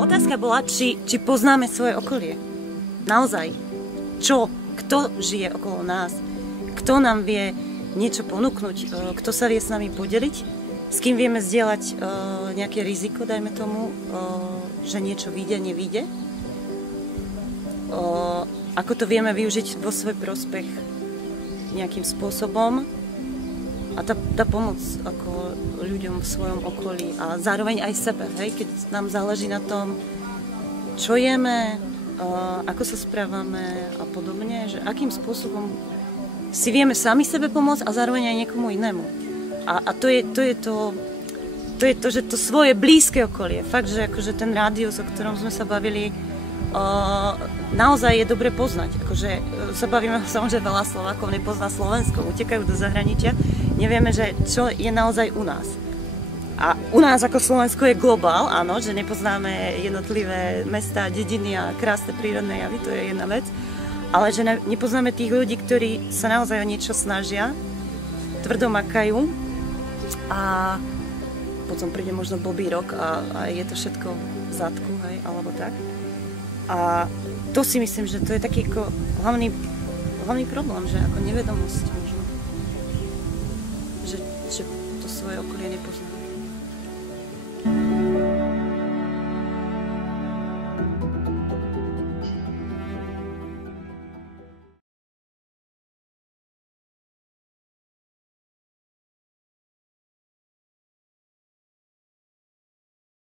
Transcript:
Otázka bola, či poznáme svoje okolie. Naozaj. Kto žije okolo nás? Kto nám vie niečo ponúknuť? Kto sa vie s nami podeliť? S kým vieme zdieľať nejaké riziko, dajme tomu, že niečo vyjde, nevyjde? Ako to vieme využiť vo svoj prospech nejakým spôsobom? A tá pomoc ako ľuďom v svojom okolí a zároveň aj sebe, hej? Keď nám záleží na tom, čo jeme, ako sa správame a podobne, že akým spôsobom si vieme sami sebe pomôcť a zároveň aj niekomu inému. A to je to, že to svoje blízke okolie, fakt, že akože ten rádius, o ktorom sme sa bavili, naozaj je dobre poznať. Akože sa bavíme o tom, že veľa Slovákov nepozná Slovensko, utekajú do zahraničia, nevieme, že čo je naozaj u nás. A u nás ako Slovensko je globál, áno, že nepoznáme jednotlivé mestá, dediny a krásne prírodné javy, to je jedna vec, ale že nepoznáme tých ľudí, ktorí sa naozaj o niečo snažia, tvrdo makajú a potom príde možno blbý rok a je to všetko v zadku, hej, alebo tak. A to si myslím, že to je taký ako hlavný problém, že ako nevedomosť možno, že to svoje okolie nepozná.